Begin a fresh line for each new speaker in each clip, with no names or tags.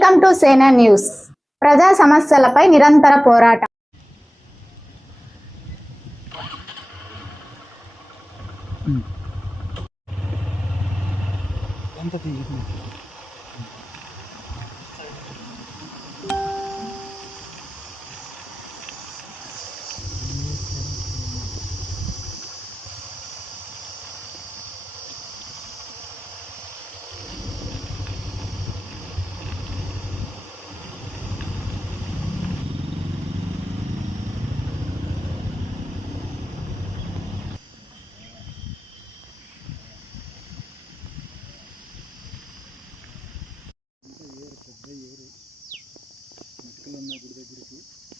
Welcome to సేనా news. ప్రజా సమస్యలపై నిరంతర పోరాటం.
ఎంత ఉన్నాయి గుడి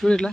చూడు ఇట్లా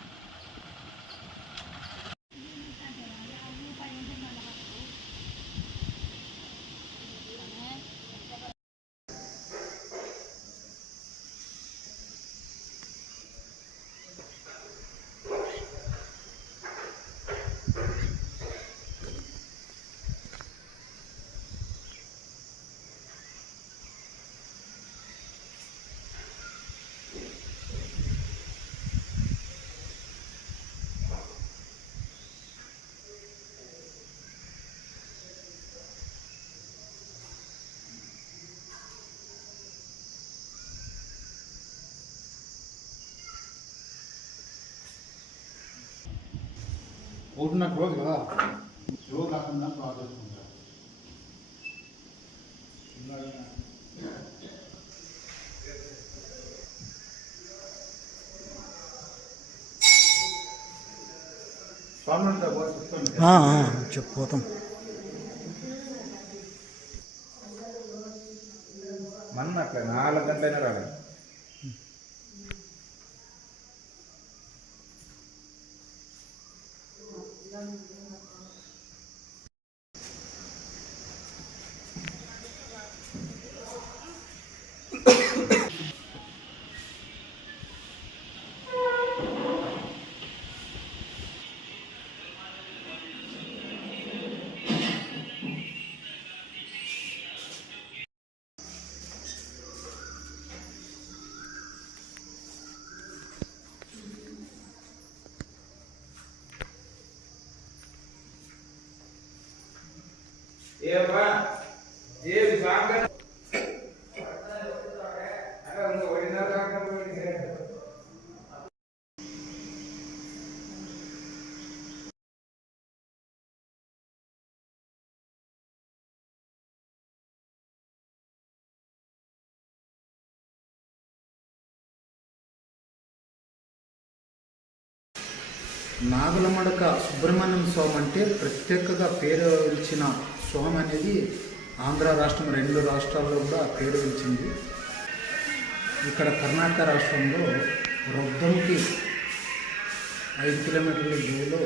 ఒకటిన్న క్లోజ్ కదా. షో కాకుండా క్లాస్ చేసుకుంటారు.
చెప్పు పోతాం.
మన అట్లా నాలుగు గంటలైనా రాలేదు. Thank you.
నాగులమడక సుబ్రహ్మణ్యం స్వామి అంటే ప్రత్యేకంగా పేరు పిలిచిన స్వామి అనేది ఆంధ్ర రాష్ట్రం రెండు రాష్ట్రాల్లో కూడా పేరు పిలిచింది ఇక్కడ కర్ణాటక రాష్ట్రంలో రొద్దంకి ఐదు కిలోమీటర్ల దూరంలో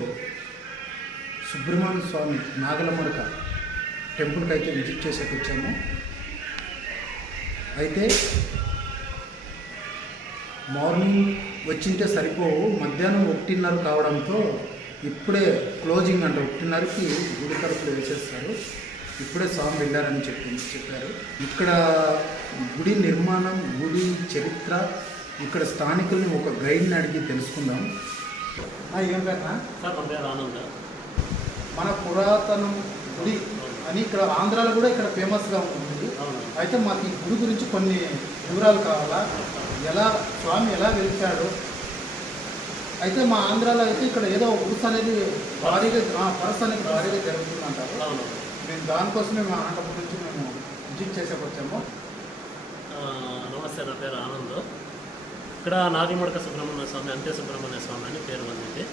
సుబ్రహ్మణ్య స్వామి నాగలమడక టెంపుల్కి అయితే విజిట్ చేసేకి వచ్చాము అయితే మార్నింగ్ వచ్చింటే సరిపోవు మధ్యాహ్నం ఒకటిన్నర కావడంతో ఇప్పుడే క్లోజింగ్ అంటే ఒకటిన్నరకి గుడి తరపులు వేసేస్తారు. ఇప్పుడే స్వామి వెళ్ళారని చెప్పి చెప్పారు. ఇక్కడ గుడి నిర్మాణం గుడి చరిత్ర ఇక్కడ స్థానికుల్ని ఒక గైడ్ని అడిగి తెలుసుకుందాం. ఆ, ఏం కదా మన పురాతనం గుడి అని ఇక్కడ ఆంధ్రాలో కూడా ఇక్కడ ఫేమస్గా ఉంటుంది. అయితే మాకు ఈ గుడి గురించి కొన్ని వివరాలు కావాలా? ఎలా స్వామి ఎలా వెలిచాడు అయితే మా ఆంధ్రాలో అయితే ఇక్కడ ఏదో ఉరుసు అనేది భారీగా పరస్ అనేది భారీగా జరుగుతుంది అంటారు మేము దానికోసమే మా అనంతపురం నుంచి మేము విజిట్ చేసేకి వచ్చాము.
ఆ, నమస్తే నా పేరు ఆనంద్. ఇక్కడ నాగిమడక సుబ్రహ్మణ్య స్వామి అంత్య సుబ్రహ్మణ్య స్వామి అని పేరు పొందింది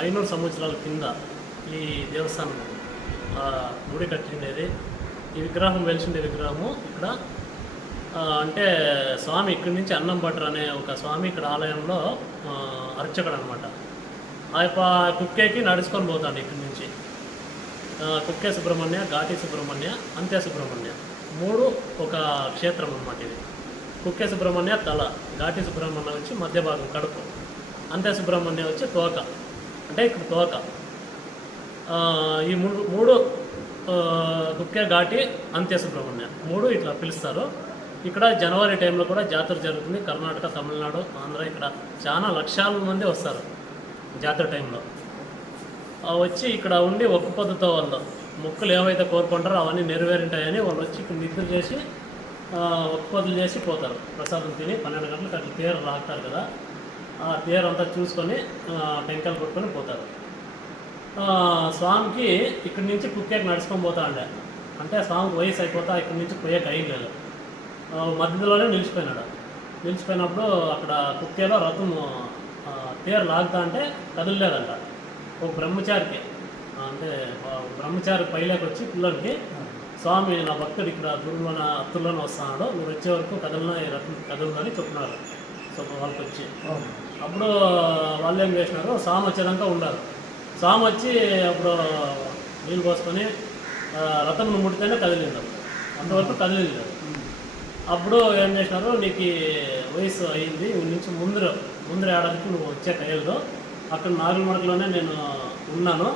ఐనూరు సంవత్సరాల కింద ఈ దేవస్థానం గుడి కట్టిండేది. ఈ విగ్రహం వెలిసిండే విగ్రహము ఇక్కడ అంటే స్వామి ఇక్కడి నుంచి అన్నం భట్టర్ అనే ఒక స్వామి ఇక్కడ ఆలయంలో అర్చకుడు అనమాట ఆ యొక్క కుక్కేకి నడుచుకొని పోతాడు ఇక్కడి నుంచి. కుక్కే సుబ్రహ్మణ్య ఘాటి సుబ్రహ్మణ్య అంత్య సుబ్రహ్మణ్య. మూడు ఒక క్షేత్రం అనమాట ఇది. కుక్కే సుబ్రహ్మణ్య తల ఘాటి సుబ్రహ్మణ్య వచ్చి మధ్య భాగం కడుపు. అంత్య సుబ్రహ్మణ్య వచ్చి తోక. అంటే ఇక్కడ తోక. ఈ మూడు మూడు కుక్కే ఘాటి అంత్య సుబ్రహ్మణ్య. మూడు ఇట్లా పిలుస్తారు. ఇక్కడ జనవరి టైంలో కూడా జాతర జరుగుతుంది. కర్ణాటక తమిళనాడు ఆంధ్ర ఇక్కడ చాలా లక్షల మంది వస్తారు జాతర టైంలో. వచ్చి ఇక్కడ ఉండి ఒక్క పొద్దుతో వాళ్ళు మొక్కులు ఏవైతే కోరుకుంటారో అవన్నీ నెరవేరింటాయని వాళ్ళు వచ్చి ఇక్కడ నిద్ర చేసి ఒక్క పొద్దులు చేసి పోతారు. ప్రసాదం తిని పన్నెండు గంటలకు అట్లా తేరు రాగుతారు కదా. ఆ తేరు అంతా చూసుకొని టెంకాయలు కొట్టుకొని పోతారు. స్వామికి ఇక్కడి నుంచి కుక్కేకి నడుచుకొని పోతా ఉండే. అంటే స్వామికి వయసు అయిపోతా ఇక్కడి నుంచి పోయేకి అయ్యలేదు మధ్యలోనే నిలిచిపోయినాడు. నిలిచిపోయినప్పుడు అక్కడ కుక్కేలో రథం ఆ, తేరు లాగుతా అంటే కదలలేదంట. ఒక బ్రహ్మచారికి అంటే బ్రహ్మచారి పైలోకి వచ్చి పిల్లలకి స్వామి నా భక్తుడు ఇక్కడ దూరంలోన అత్తుల్లోనే వస్తున్నాడు. నువ్వు వచ్చే వరకు కదలన ఈ రథం కదలదని చెప్పినారు. సో వాళ్ళకి వచ్చి అప్పుడు వాళ్ళు ఏం చేసినారు స్వామి వచ్చేదాకా ఉండారు. స్వామి వచ్చి అప్పుడు నీళ్ళు పోసుకొని రథం ముడితేనే కదిలింది. అంతవరకు కదిలింది. అప్పుడు ఏం చేసినారు నీకు వయసు అయింది నుంచి ముందర ముందర ఏడాదికి నువ్వు వచ్చే టైల్లో అక్కడ నాగులమడకలోనే నేను ఉన్నాను.